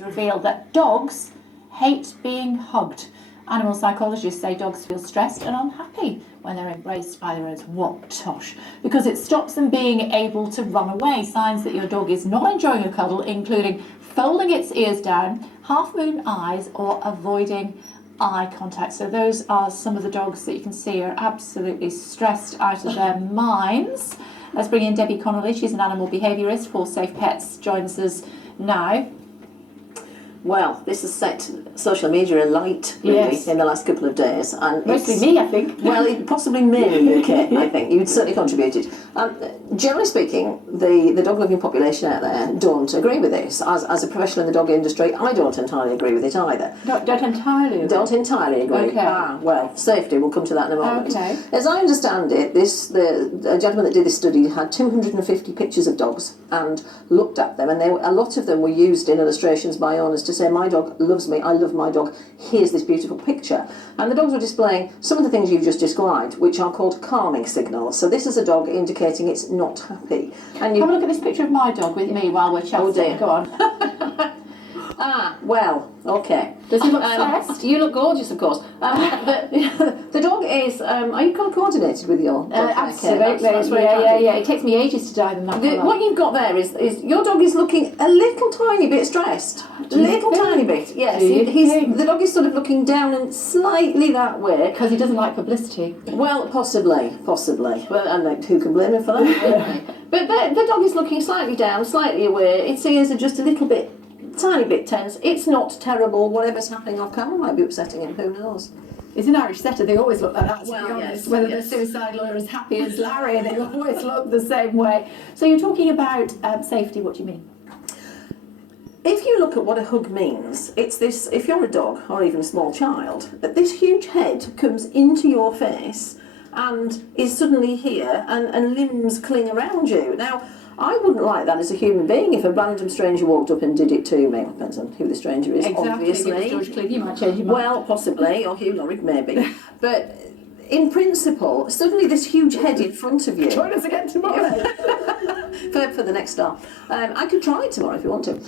Reveal that dogs hate being hugged. Animal psychologists say dogs feel stressed and unhappy when they're embraced by their owners. What tosh? Because it stops them being able to run away. Signs that your dog is not enjoying a cuddle, including folding its ears down, half-moon eyes, or avoiding eye contact. So those are some of the dogs that you can see are absolutely stressed out of their minds. Let's bring in Debbie Connolly. She's an animal behaviourist for Safe Pets. Joins us now. Well, this has set social media alight, really, in the last couple of days. And mostly me, I think. Well, possibly me in the UK, I think. You'd certainly contributed. Generally speaking, the dog-loving population out there don't agree with this. As a professional in the dog industry, I don't entirely agree with it either. Don't entirely agree? Don't entirely agree. Okay. Well, safety, we'll come to that in a moment. Okay. As I understand it, the gentleman that did this study had 250 pictures of dogs and looked at them, and a lot of them were used in illustrations by owners to say, my dog loves me, I love my dog, here's this beautiful picture. And the dogs were displaying some of the things you've just described, which are called calming signals. So this is a dog indicating it's not happy. And have a look at this picture of my dog with me while we're chatting. Oh dear. Go on. Well, okay. Does he look stressed? You look gorgeous, of course. The dog is, are you colour coordinated with your dog? Absolutely. That's yeah. It takes me ages to dye them that colour. What you've got there is your dog is looking a little tiny bit stressed. Tiny bit, yes. The dog is sort of looking down and slightly that way. Because he doesn't like publicity. Well, possibly. But and who can blame him for that? But the dog is looking slightly down, slightly away. Its ears are just a little bit, tiny bit tense. It's not terrible. Whatever's happening off camera might be upsetting him. Who knows? It's an Irish setter. They always look like that, to be honest. Yes, Whether the suicide lawyer is happy as Larry, they always look the same way. So you're talking about safety. What do you mean? If you look at what a hug means, it's this, if you're a dog or even a small child, that this huge head comes into your face and is suddenly here and limbs cling around you. Now, I wouldn't like that as a human being if a random stranger walked up and did it to me. Depends on who the stranger is, obviously. If it was George Clooney, you might change your mind. Well, possibly, or Hugh Laurie, maybe. But in principle, suddenly this huge head in front of you. Join us again tomorrow. for the next star. I could try it tomorrow if you want to.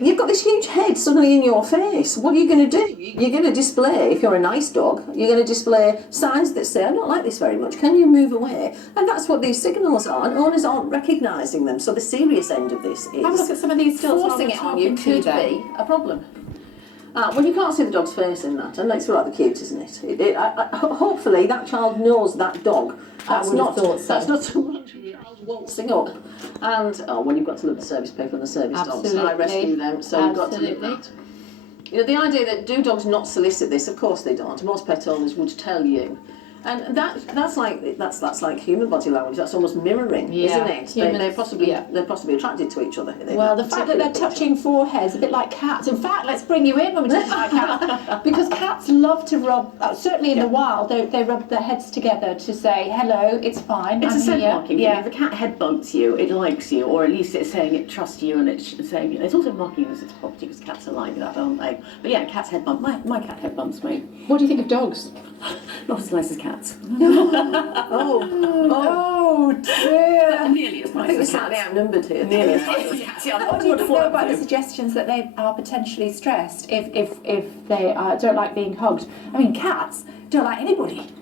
You've got this huge head suddenly in your face. What are you going to do? You're going to display, if you're a nice dog, you're going to display signs that say, I don't like this very much, can you move away? And that's what these signals are, and owners aren't recognising them. So the serious end of this is... Have a look at some of these stills. Forcing it on you could be a problem. Well, you can't see the dog's face in that, and it's rather cute, isn't it? Hopefully that child knows that dog. That's not someone waltzing up. And, you've got to look at the service people and the service dogs. I rescue them, so you've got to look at that. You know, the idea that do dogs not solicit this? Of course they don't. Most pet owners would tell you. And that's like human body language. That's almost mirroring, isn't it? They're possibly attracted to each other. Well, the fact that they're touching foreheads, a bit like cats. In fact, let's bring you in when we're talking about cats, because cats love to rub. Certainly in the wild, they rub their heads together to say hello. It's fine. It's a scent marking. Yeah. If a cat head bumps you, it likes you, or at least it's saying it trusts you, and it's saying it's also marking as its property, because cats are like that, aren't they? But yeah, cat's head bump. My cat head bumps me. What do you think of dogs? Not as nice as cats. Oh dear. Nearly as nice as cats. I think we're slightly outnumbered here. Nearly as nice as cats. Yeah, what do you know about the suggestions that they are potentially stressed if they don't like being hugged? I mean, cats don't like anybody.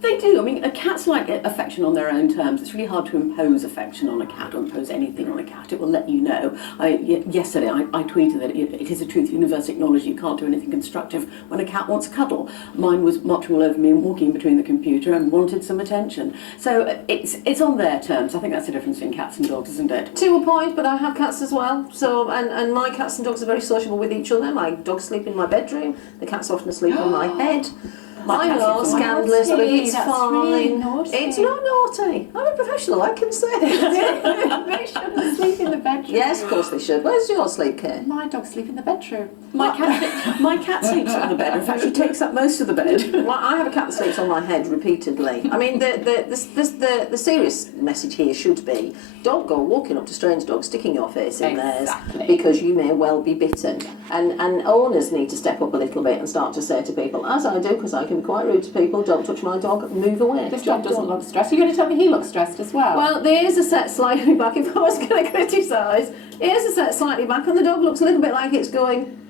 They do. I mean, cats like affection on their own terms. It's really hard to impose affection on a cat or impose anything on a cat. It will let you know. Yesterday, I tweeted that it is a truth, universal knowledge. You can't do anything constructive when a cat wants a cuddle. Mine was marching all over me and walking between the computer and wanted some attention. So it's on their terms. I think that's the difference between cats and dogs, isn't it? To a point, but I have cats as well. So and my cats and dogs are very sociable with each other. My dogs sleep in my bedroom. The cats often sleep on my head. I know, scandalous, but it's fine. Really naughty. It's not naughty. I'm a professional, I can say it. They shouldn't sleep in the bedroom. Yes, of course they should. Where's your sleep, Kate? My dogs sleep in the bedroom. My cat sleeps on the bed. In fact, she takes up most of the bed. Well, I have a cat that sleeps on my head repeatedly. I mean, the serious message here should be: don't go walking up to strange dogs, sticking your face in theirs, because you may well be bitten. And owners need to step up a little bit and start to say to people, as I do, because I can can be quite rude to people. Don't touch my dog. Move away. This dog doesn't look stressed. You're going to tell me he looks stressed as well? Well, the ears are set slightly back. If I was going to criticise, ears are set slightly back, and the dog looks a little bit like it's going.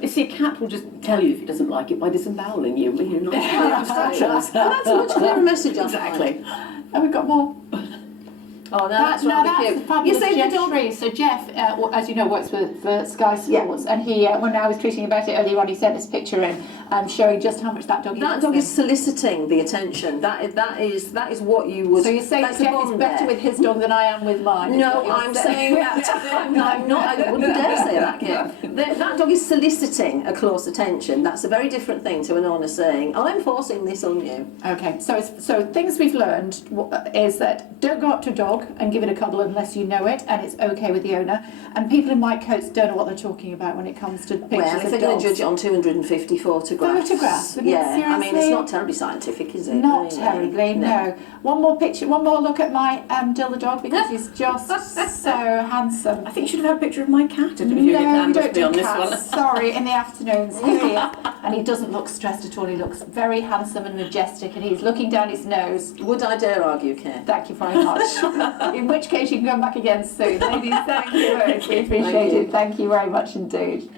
You see, a cat will just tell you if it doesn't like it by disemboweling you. You're not instructions. That's a much clearer message, I Exactly. And we've got more. Oh, no, that's rather cute. Fabulous. You say Jeff the dog. Shree. So Jeff, as you know, works for Sky Sports, and he, when I was tweeting about it earlier on, he sent this picture in, showing just how much that dog. That dog is soliciting the attention. That is what you would. So you say that's Jeff is better with his dog than I am with mine? No, I'm saying that. I'm not. I wouldn't dare say that, Kim. That dog is soliciting a close attention. That's a very different thing to an owner saying, "I'm forcing this on you." Okay, so things we've learned is that don't go up to a dog and give it a cuddle unless you know it and it's okay with the owner. And people in white coats don't know what they're talking about when it comes to pictures Well, if of they're going dogs. to judge it on 250 photographs. Photographs? I mean, Yeah, I mean, it's seriously? not terribly scientific, is it? Not really? terribly, no. One more picture, one more look at my Dill the dog because he's just so handsome. I think you should have had a picture of my cat. No, You we can don't do on this cats. one. Sorry, in the afternoons. Here he is. And he doesn't look stressed at all. He looks very handsome and majestic and he's looking down his nose. Would I dare argue, Kate? Thank you very much. In which case you can come back again soon. Ladies, thank you. It's appreciated. Thank you very much indeed.